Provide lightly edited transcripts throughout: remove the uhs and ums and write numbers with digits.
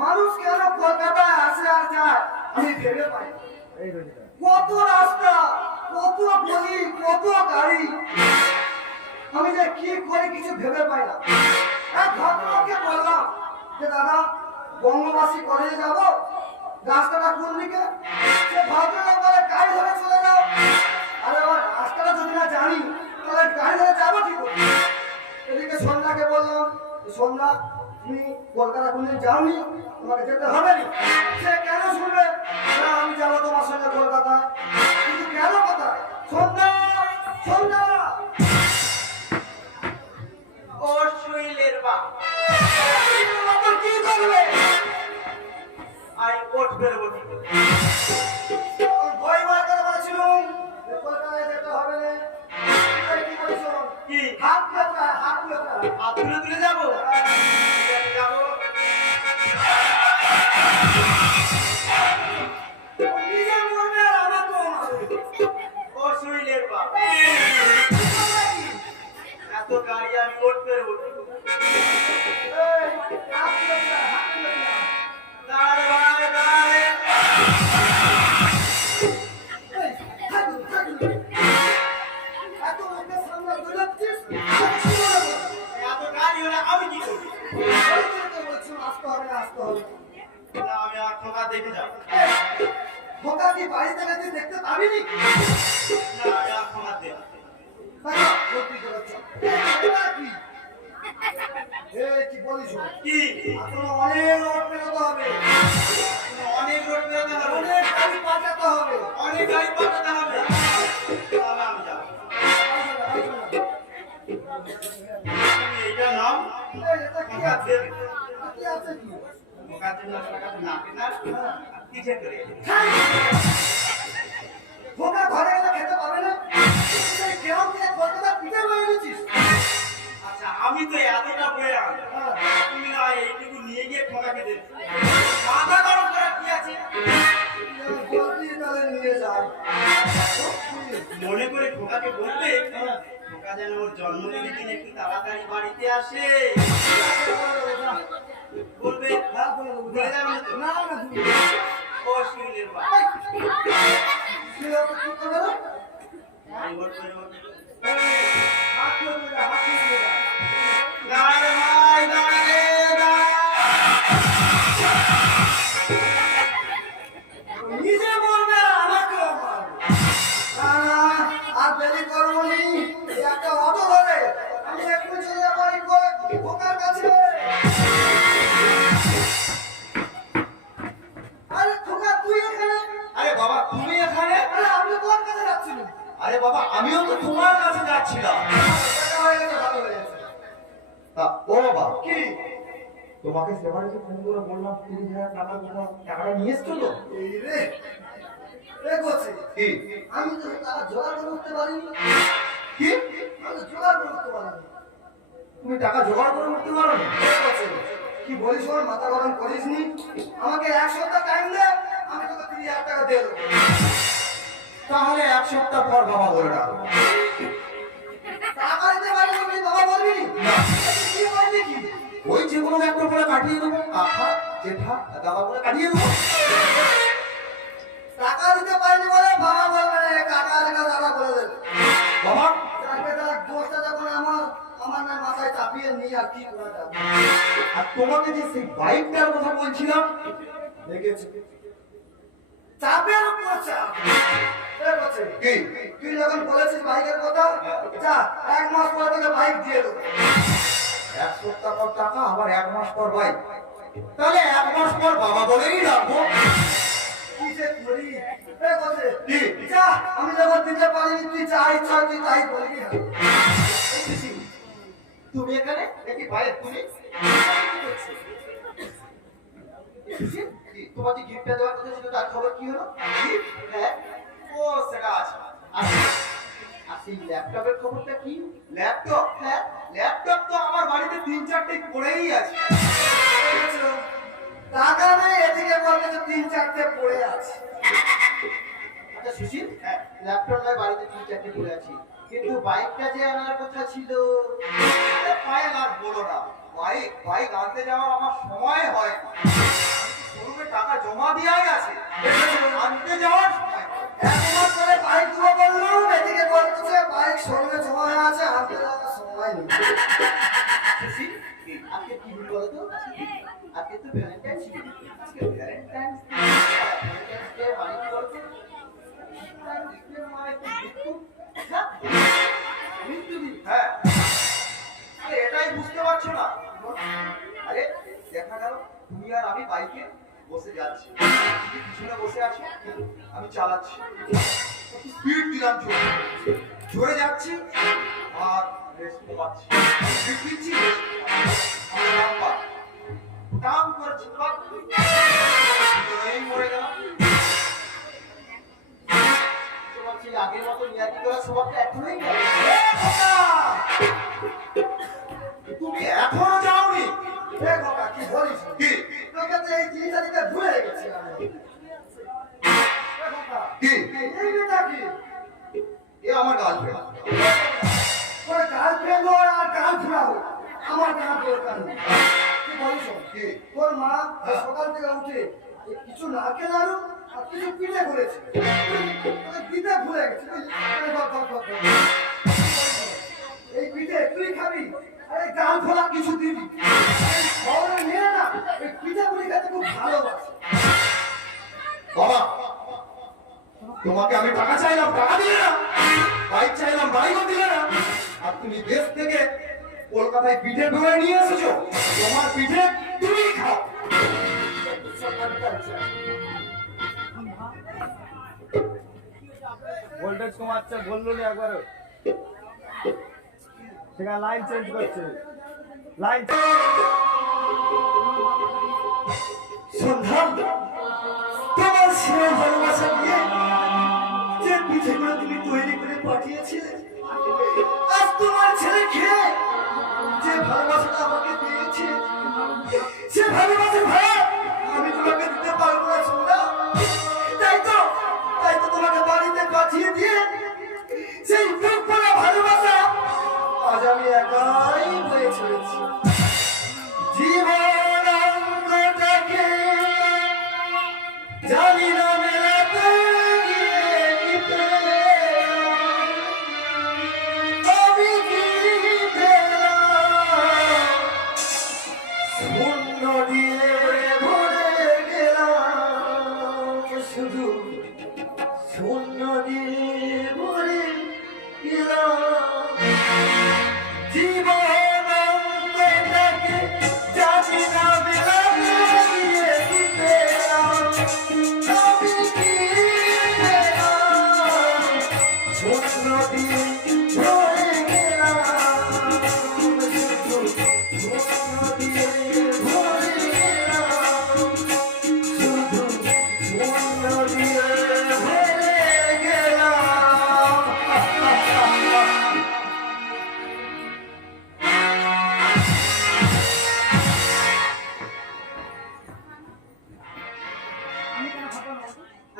মানুষ কেন কলকাতায় আসে আর যায় আমি ভেবে পাই না। কত রাস্তা, কত গলি, কত গাড়ি, আমি যে কি করি কিছু ভেবে পাই না। এক ভদ্রলোককে বললাম যে দাদা বঙ্গবাসী কলেজে যাব, রাস্তাটা কোন দিকে? সে ভদ্রলোক বলে গাড়ি ধরে চলে যাও। আরে আমার রাস্তাটা যদি না জানি তাহলে গাড়ি ধরে যাবো কি করে? এদিকে সন্ধ্যাকে বললাম সন্ধ্যা তুমি কলকাতা কোনদিন যাওনি, তোমাকে যেতে হবে না। সে কেন শুনবে? না আমি যাবো তোমার সঙ্গে কলকাতা। কিন্তু কেন কথা? সন্ধ্যা সন্ধ্যা ও শৈলের বাপ, কি করবে? আমি ওঠ বেরোবো কি করে? ভয় ভয় করে বলেছিলাম কলকাতায় যেতে হবে না। কি করেছ? কি হাত তুলে হাত তুলে হাত তুলে তুলে যাবো? যাবো। নিজে মরবে আর আমাকেও মারবে। ও শৈলের বাপ, এত গাড়ি আমি ওঠ বেরোবো কি করে? এই, হাত তুলে হাত তুলে দাঁড়ারে ভাই, দাঁড়ারে। এত লোকের সামনে দৌড়াচ্ছিস? এত গাড়ি হলে আমি কি করবো? আসতে হবে আসতে হবে। না, আমি আর ঠোকা দেখে যাবো। খোকা কি বাড়িতে গেছে দেখতে পাবিনি? না, আমি আর ঠোকা দেবো। কি বলিস? কি এখনো অনেক রোড পেরোতে হবে, অনেক রোড বেরোতে হবে, অনেক গাড়ি পাঠাতে হবে। অনেক গাড়ি পাঠাতে হবে। তাহলে আমি যাবো। তুমি এইটা নাও, এটা কি ঠোকা আছে? দেবে। কি আছে কি? ঠোকা দেবে না, টাকা না কিনা কিসে করে? খোকা ঘরে গেলে খেতে পাবে না। তুই গ্রাম থেকে কলকাতা পিঠে বয়ে এনেছিস। আচ্ছা, আমি তো এতটা বয়ে আনলাম, তুমি না এইটুকু নিয়ে গিয়ে ঠোকাকে দেবে। মাথা গরম করা কি আছে? জলদি তাহলে নিয়ে যাই। মনে করে ঠোকাকে বলবে ঠোকা যেন ওর জন্মদিনের দিন একটু তাড়াতাড়ি বাড়িতে আসে। বলবে ভুলে যাবে না তো? না না তুমি ও শৈলের বাপ, তুই অত কি করবে না? আমি ওর করে ওর। হাত তুলে দে, হাত তুলে দে। দাঁড়ারে ভাই, দাঁড়ারে, দাঁড়া। নিজে বলবে আর আমাকেও মারবে। না না আর দেরি করবো নি। একটা অটো ধরে আমি একটু চলে যাবো এই খোকার কাছে। আরে খোকা তুই এখানে? আরে বাবা, তুমি এখানে? আরে আমি তোর কাছে যাচ্ছিলাম। আরে বাবা, আমিও তো তোমার কাছে যাচ্ছিলাম। এটা হয়ে গেছে, ভালো হয়ে গেছে। তা ও বাবা, কি? তোমাকে সেবারে যে ফোন করে বললাম 30,000 টাকা কোথাও টাকাটা নিয়ে এসছো তো? এই রে এগোছে। কি আমি তো টাকা জোগাড় করে উঠতে পারিনি। কি আমি তো জোগাড় করে উঠতে পারিনি। তুমি টাকা জোগাড় করে উঠতে পারো না? এগোছে। কি বলিস ওর মাথা গরম করিস নি? আমাকে এক সপ্তাহ টাইম দে, আমি তোকে 30,000 টাকা দিয়ে দেবো। তাহলে এক সপ্তাহ পর বাবা বলে ডাকো। টাকা দিতে পারি বলবি, বাবা বলবি না। কি বলবি কি? ওই যে কোনো একটা করে কাটিয়ে দেবো, কাকা জেঠা দাদা বলে কাটিয়ে দেবো। টাকা দিতে পারিনি বলে বাবা বলবে না, কাকা দেখা দাদা বলে দেবে। বাবা, যাকে দেখ দোষটা যখন আমার না মাথায় চাপিয়ে নিয়ে আর কি করা যাবে? আর তোমাকে যে সেই বাইকটার কথা বলছিলাম, দেখেছি চাপের উপর চাপ। এগোছে। কি তুই যখন বলেছিস বাইকের কথা, যা এক মাস পরে তোকে বাইক দিয়ে দেবো। এক সপ্তাহ পর টাকা, আবার এক মাস পর বাইক, তাহলে এক মাস পর বাবা বলেই রাখবো। কি যে করি? এগোছে। কি? যা আমি যখন দিতে পারিনি তুই যা ইচ্ছা তুই তাই বলবি। তুমি এখানে দেখি বাইরে তুমি তোমার যে গিফটটা দেওয়ার কথা ছিল তার খবর কি হলো? গিফট? হ্যাঁ, ও সেটা আছে। আর আর সেই ল্যাপটপের খবরটা কি? ল্যাপটপ? হ্যাঁ, ল্যাপটপ তো আমার বাড়িতে 3-4টি পড়েই আছে। টাকা নেই এদিকে বলতে তো 3-4টে পড়ে আছে। আচ্ছা সুশীল, ল্যাপটপ নয় বাড়িতে 3-4টে পড়ে আছে, কিন্তু বাইকটা যে আনার কথা ছিল। আরে পায়েল আর বলো না, বাইক আনতে যাওয়ার আমার সময় হয় না। জমা দেওয়াই আছে, আনতে যাওয়ার সময় নেই। একবার করে বাইক দেবো বললুম, এদিকে বলছে বাইক সঙ্গে জমা হয়ে আছে, হাতে যাওয়ার সময় নেই। খুশি? আজকে কি দিন বলো তো? আজকে তো ভ্যালেন্টাইন্স ডে। আজকে ভ্যালেন্টাইন্স ডে মানে কি বলো তো? ভ্যালেন্টাইন্স ডে মানে তো মৃত্যু। হ্যাঁ? মৃত্যু দিন। হ্যাঁ, আরে এটাই বুঝতে পারছো না? আরে দেখা গেল তুমি আর আমি বাইকে বসে যাচ্ছি, তুমি পিছনে বসে আছো, আমি চালাচ্ছি, স্পিড দিলাম জোরে, জোরে যাচ্ছি আর রেস্ট পাচ্ছি, স্পিড দিচ্ছি আমার লম্বা টাম করে ছিপাক এই মরে গেলাম। তোমার সেই আগের মতো ইয়ার্কি করার স্বভাবটা এখনই গেল। এ খোকা! তুমি এখনো যাওনি? এ খোকা, কি বলিস? কি তোকে তো এই জিনিসটা দিতে ভুলে গেছি আমি। এ খোকা, কি এই মেয়েটা কি? এ আমার গার্লফ্রেন্ড। ওর গার্লফ্রেন্ড ওর আর গাল ফুরাবো, আমার গান দরকার নেই। কি বলিস? কি? তোর মা সকাল থেকে উঠে এই কিছু নারকেল নাড়ু আর কিছু পিঠে করেছে, তোকে দিতে ভুলে গেছি। এই পিঠে তুই খাবি আর এই গাল ফোলা কিছু দিবি। এই শহরে মেয়ে না এই পিঠে পুলি খেতে খুব ভালোবাসে। বাবা, তোমাকে আমি টাকা চাইলাম, টাকা দিলে না, বাইক চাইলাম, বাইকও দিলে না, আর তুমি দেশ থেকে কলকাতায় পিঠে ধরে নিয়ে এসেছো। তোমার পিঠে তুমি খাও। ভোল্টেজ কমাচ্ছে, বললো না একবারও, সেখানে লাইন চেঞ্জ করছে, লাইন সন্ধ্যা, তোমার স্নেহ ভালোবাসা দিয়ে যে পিঠেগুলো তুমি তৈরি করে পাঠিয়েছিলে, আজ তোমার ছেলে খেয়ে যে ভালোবাসাটা আমাকে দিয়েছে, সে ভালোবাসার ভাই আমি তোমাকে দিতে পারবো না সন্ধ্যা। তাই তো তোমাকে বাড়িতে পাঠিয়ে দিয়ে সেই দুঃখ ভরা ভালোবাসা আজ আমি একাই বয়ে চলেছি। জীবন অঙ্গটাকে জানি না মেলাতে গিয়ে কি পেলাম, আমি কি পেলাম, শূন্য দিয়ে ভরে গেলাম, শুধু শূন্য দিয়ে ভরে গেলাম। জীবন অঙ্গটাকে জানি না মেলাতে গিয়ে কি পেলাম, আমি কি পেলাম, শূন্য দিয়ে ভরে গেলাম, শুধু শূন্য দিয়ে ভরে গেলাম, শুধু শূন্য দিয়ে ভরে গেলাম।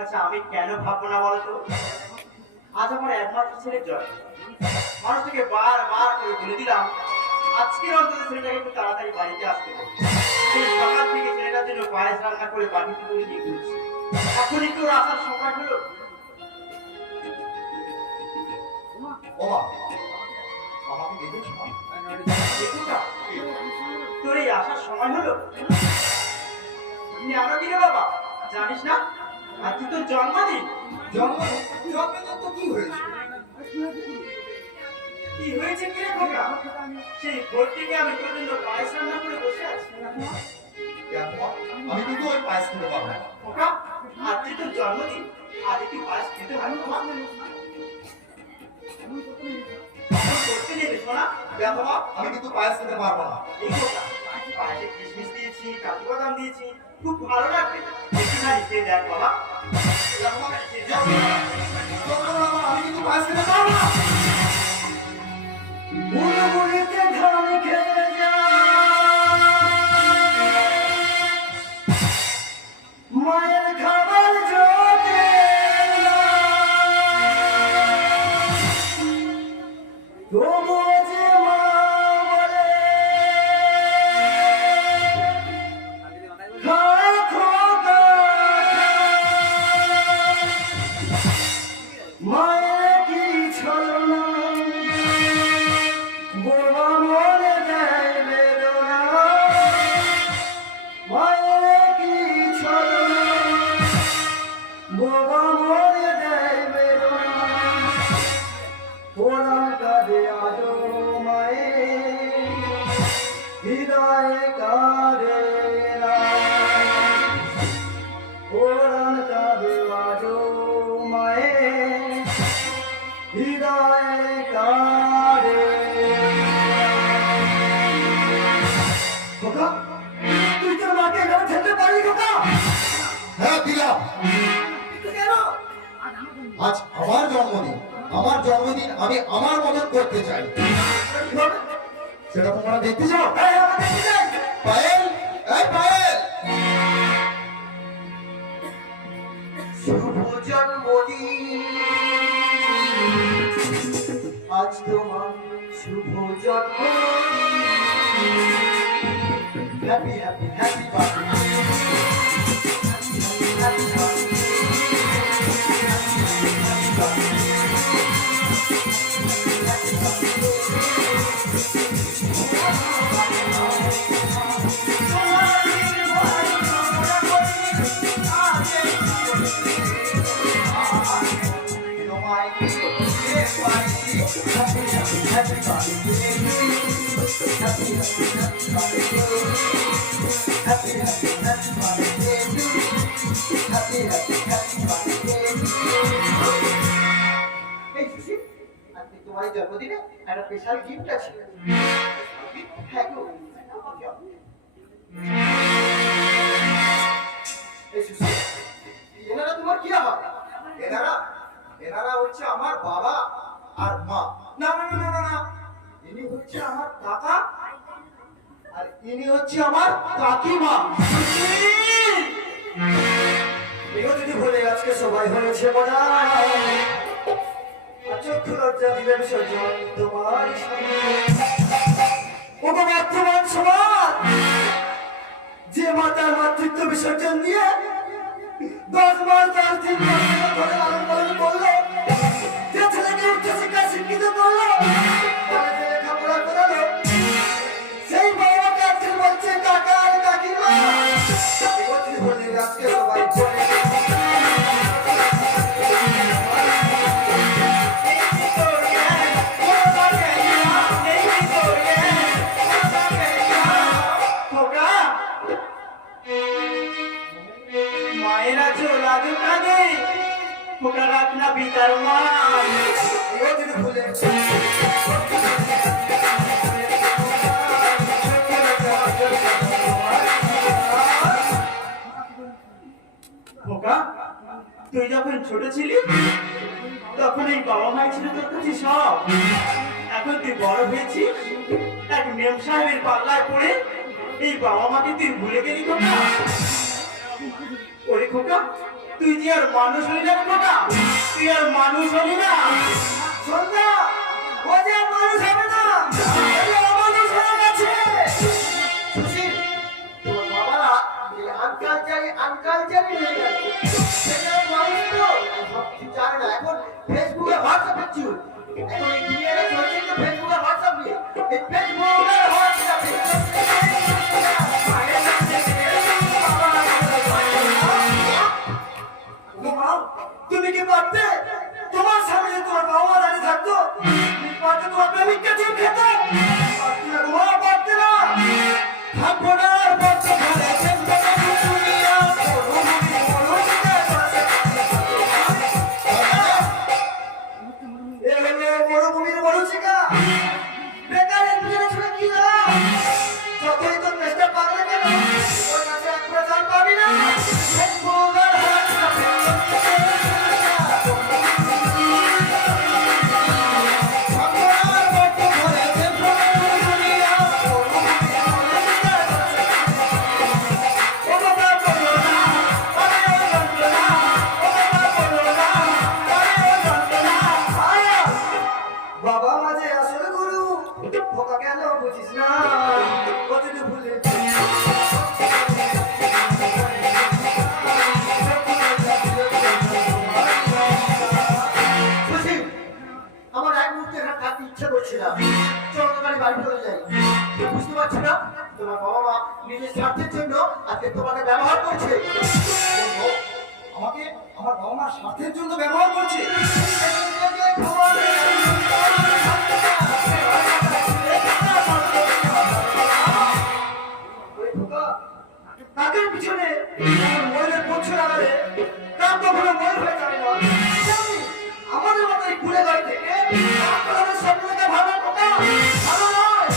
আচ্ছা, আমি কেন ভাববো না বলতো? আজ আমার একমাত্র ছেলের জন্ম। মানুষটাকে বারবার করে বলে দিলাম আজকের অন্তত ছেলেটাকে একটু তাড়াতাড়ি বাড়িতে আসতে হবে। সেই সকাল থেকে ছেলেটার জন্য পায়েস রান্না করে বাড়িতে করে নিয়ে ঘুরছি। এখন একটু ওর আসার সময় হলো। ওমা, আমাকে দেখেছো? দেখুটা, তোর এই আসার সময় হলো? আরো কি রে বাবা, জানিস না আজ তোর জন্মদিন? জন্মদিন তো কি হয়েছে? কি হয়েছে কি রে খোকা? সেই ভোর থেকে আমি তোর জন্য পায়েস রান্না করে বসে আছি। আমি কিন্তু ওই পায়েস খেতে পারবো না। খোকা, আজ যে তোর জন্মদিন, আজ একটু পায়েস খেতে হয় না? করতে নেবে শোনা? দেখো মা, আমি কিন্তু পায়েস খেতে পারবো না। এই খোকা, পায়েসে কিশমিশ দিয়েছি, কাজু বাদাম দিয়েছি, খুব ভালো লাগবে। একটুখানি খেয়ে দেখ বাবা। দেখো মা, আমি কিন্তু পায়েস খেতে পারবো না। বুড়িতে ধান খেয়ে মায়ের খাবার জোটে না, তবুও যে মা বলে খা খোকা বোবা মরে দেয় বেদনা ওরা কাঁদে আজো মায়ে হৃদয়ে কাঁদে না ওরা কাঁদে আজো মায়ে হৃদয়ে কাঁদে খোকা তুই তোর মাকে এখানে ঠেলতে পারবি খোকা হ্যাঁ দিলাম। কেন আজ আমার জন্মদিন, আমার জন্মদিন আমি আমার মতন করতে চাই। সেটা তোমরা দেখতে চাও? এই আমাকে কি চাই পায়েল, এই পায়েল, শুভ জন্মদিন আজ তোমার শুভ জন্মদিন happy happy happy birthday happy তোমার জন্মদিনে একটা স্পেশাল গিফট আছে। হ্যাঁ গো। এই সুশি, এনারা তোমার কি হয়? এনারা এনারা হচ্ছে আমার বাবা আর মা। না না না না না, ইনি হচ্ছে আমার কাকা আর ইনি হচ্ছে আমার কাকিমা। এগো যদি বলে আজকে সবাই হয়েছে মজা চক্ষু লজ্জা দিলে বিসর্জন তোমার ওগো মাতৃমান সমাজ যে মাতার মাতৃত্ব বিসর্জন দিয়ে 10 মাস 10 দিন ধরে লালন পালন করলো, যে ছেলেকে উচ্চশিক্ষায় শিক্ষিত করলো, কলেজে লেখাপড়া করালো, সেই বাবাকে আজকে বলছে কাকা আর কাকিমা। এগো যদি বলে আজকে সবাই চলে মায়েরা চোলা দোকানে খোকা রাখ না পিতার মা। এগো যদি ভুলে খোকা তুই যখন ছোট ছিলি তখন এই বাবা মাই ছিল তোর কাছে সব। এখন তুই বড় হয়েছিস, এক মেম সাহেবের পাল্লায় পড়ে এই বাবা মাকে তুই ভুলে গেলি খোকা। ওরে খোকা তুই যে আর মানুষ হলি না রে খোকা, তুই আর মানুষ হলি না। সন্ধ্যা ও যে মানুষ হবে না, ও যে অমানুষ হয়ে গেছে। সুশীল, তোমার বাবারা এই আনকালচারি হয়ে গেছে। সেটা মানুষ তো সব কিছু জানে না। এখন ফেসবুকে হোয়াটসঅ্যাপের যুগ। এখন এই দুনিয়াটা চলছে তো ফেসবুকে হোয়াটসঅ্যাপ নিয়ে। এই ফেসবুকে হোয়াটসঅ্যাপে তুমি কি পারতে তোমার সামনে তোমার বাবা মা দাঁড়িয়ে থাকতো, পারতে তোমার প্রেমিককে চুপ খেতে পারতে না, তোমার পারতে না। থাকবো না আর পারতে ঘরে দুনিয়া মরুভূমির মরুচিকা বেকার একজনের ছেলে কি লাভ? যতই তোর চেষ্টা পারলে কেন ওর কাছে একবার জান পাবি না। ফেসবুক আর হোয়াটসঅ্যাপে বাবা মাঝে আসল গুরু খোকা কেন বুঝিস না কতটুকু ভুলে সুশীল, আমার এক মুহূর্তে এখানে থাকতে ইচ্ছা করছে না। চলো তো গাড়ি বাড়ি চলে যাই। তুমি বুঝতে পারছো না তোমার বাবা মা নিজের স্বার্থের জন্য আজকে তোমাকে ব্যবহার করছে। আমাকে আমার বাবা মার স্বার্থের জন্য ব্যবহার করছে। কাকের পিছনে ময়ূরের পড়ছে লাগালে কাক কখনো ময়ূর হয়ে যাবে না। তেমনি আমাদের মতো এই কুড়ে গাড়ি থেকে আপনাদের স্বপ্ন দেখে ভালো কথা ভালো নয়।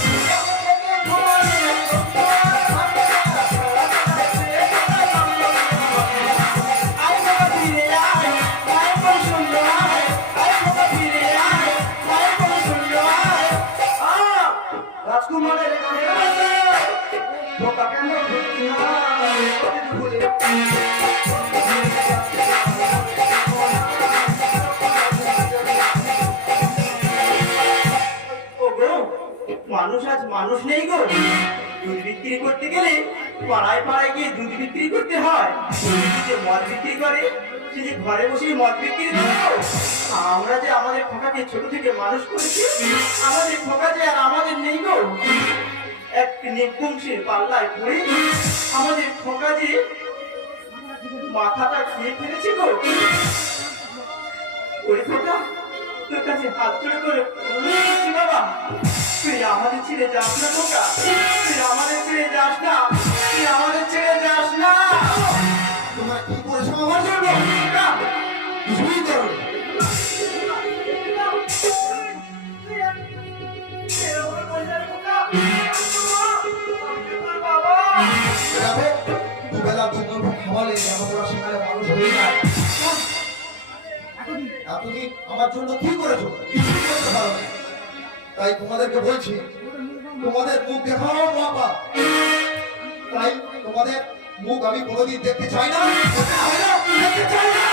রাজকুমারের কানে ধোকা কেন ধরছি না ভুলে ও গো, মানুষ আজ মানুষ নেই গো। দুধ বিক্রি করতে গেলে পাড়ায় পাড়ায় গিয়ে দুধ বিক্রি করতে হয়। যে মদ বিক্রি করে সে যে ঘরে বসে মদ বিক্রি করে। আমরা যে আমাদের খোকাকে ছোট থেকে মানুষ করেছি, আমাদের খোকা যে আর আমাদের নেই গো। এক নিপুংসের পাল্লায় পড়ে আমাদের খোকা যে মাথাটা খেয়ে ফেলেছে গো। ওই খোকা, তোর কাছে হাত জোড়ে করে বলছি বাবা, তুই আমাদের ছেড়ে যাস না খোকা, তুই আমাদের ছেড়ে যাস না, তুই আমাদের ছেড়ে যাস না। তোমরা কি করেছো আমার জন্য? না, কিছুই করো নি। দেখো, দুবেলা দুমুঠো খাওয়ালে যেমন ওরা সেখানে মানুষ হয়ে যায়। এতদিন আমার জন্য কি করেছো? কিছুই করতে পারো না। তাই তোমাদেরকে বলছি, তোমাদের মুখ দেখাও বাবা। তাই তোমাদের মুখ আমি কোনোদিন দেখতে চাই না, দেখতে চাই না।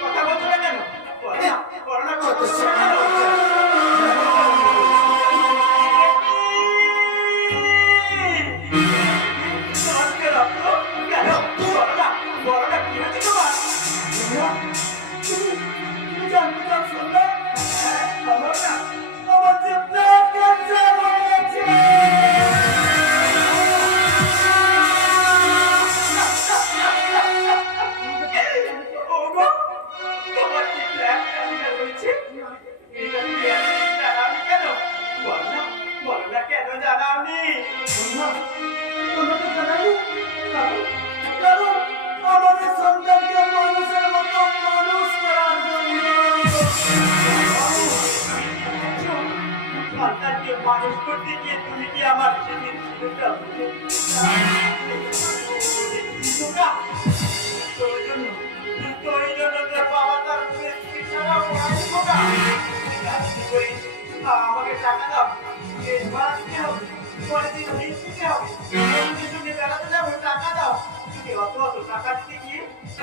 কথা বলছো না কেন? করোনা করতেছে কেন? আমাদের সন্তানকে মানুষের মতো মানুষ করার জন্য সন্তানকে মানুষ করতে গিয়ে তুমি কি আমার সেদিন শিশুটা তোর জন্য তোর বাবা তার চিকিৎসাটা করাই খোকা। আমাকে টাকা দাও, দিতে হবে, পরের দিন ফিস দিতে হবে, সঙ্গে বেড়াতে যাবো, টাকা দাও। অত অত টাকা দিতে গিয়ে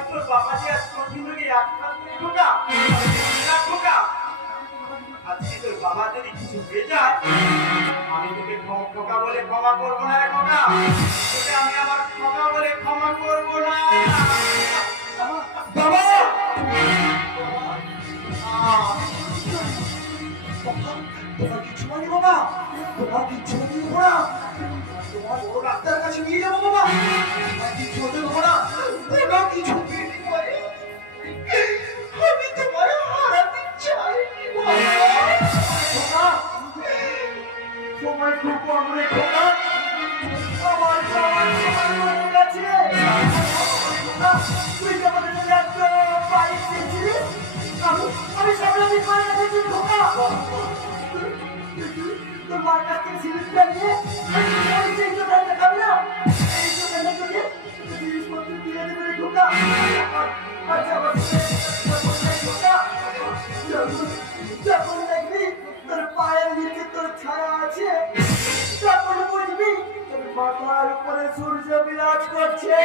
তোর বাবা যে আজ তোর জিন্দগি আঘাত করে খোকা, খোকা। আজকে তোর বাবা যদি কিছু হয়ে যায়, আমি তোকে খোকা বলে ক্ষমা করবো না রে খোকা। তোকে আমি আমার খোকা বলে ক্ষমা করবো না। বাবা তোমার কিছু মানে বাবা, তোমার কিছু হতে দেবো না। তোমার বড় ডাক্তার কাছে নিয়ে যাবো বাবা, তোমার কিছু হতে দেবো না। তোমার কিছু পেটে করে আমি তোমার হারাতে চাইনি বাবা। খোকা, সময় খুব কম রে খোকা, আমার সময় হয়ে গেছে। খোকা, তুই যে আমাদের জন্য একটা বাইক দিয়েছিলিস, আমি সামলাতে করে রেখেছি খোকা। তোর মার কাছ থেকে সিলিন্ডার নিয়ে ওই যে দোকানটা খাবি না, এই দোকানটা থেকে জিনিসপত্র কিনে দেবে রে খোকা। আচ্ছা খোকা, যখন দেখবি তোর পায়ের নিচে তোর ছায়া আছে, তখন বুঝবি তোর মাথার উপরে সূর্য বিরাজ করছে।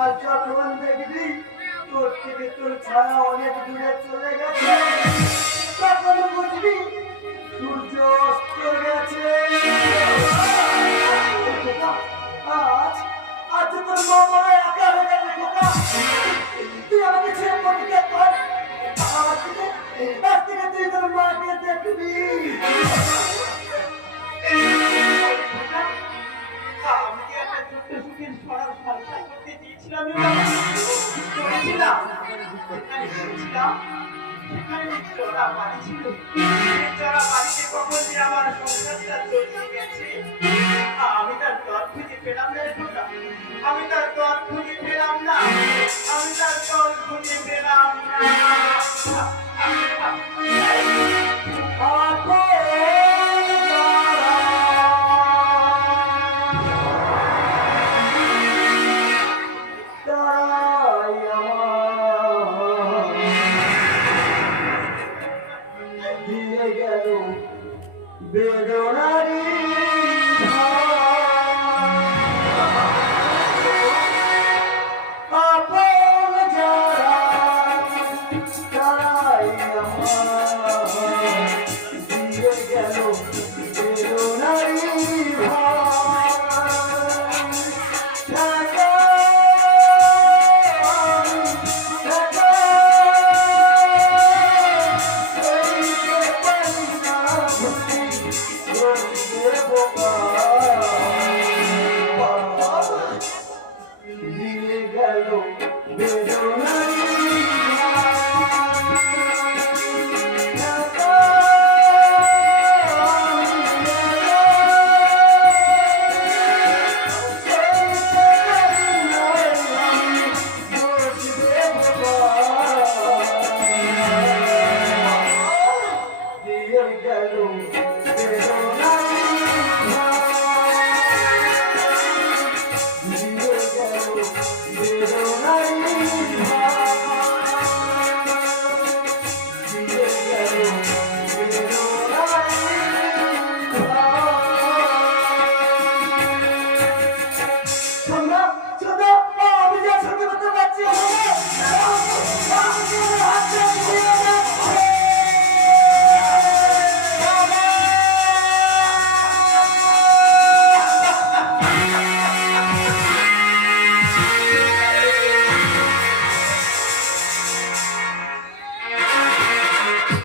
আর যখন দেখবি তোর থেকে তোর ছায়া অনেক দূরে চলে গেছে, তখন বুঝবি সূর্য অস্ত গেছে। আজ তোর মা বাবা একা হয়ে যাবে খোকা, তুই আমাকে ছেড়ে দেখবি। আমি কি একটা ছোট্ট সুখের সংসার করতে চেয়েছিলাম করেছিলাম সেখানে চড়া বাড়ি ছিল। সেই চড়া বাড়িতে কখন যে আমার সংসারটা চলে গেছে আমি তার দর খুঁজে পেলাম না রে খোকা। আমি তার দর খুঁজে পেলাম না। আমি তার দর খুঁজে পেলাম না। তারাই আমার দিয়ে গেল বেদনারি আপন যারা তারাই আমার দিয়ে গেল বেদনারি দিয়ে গেল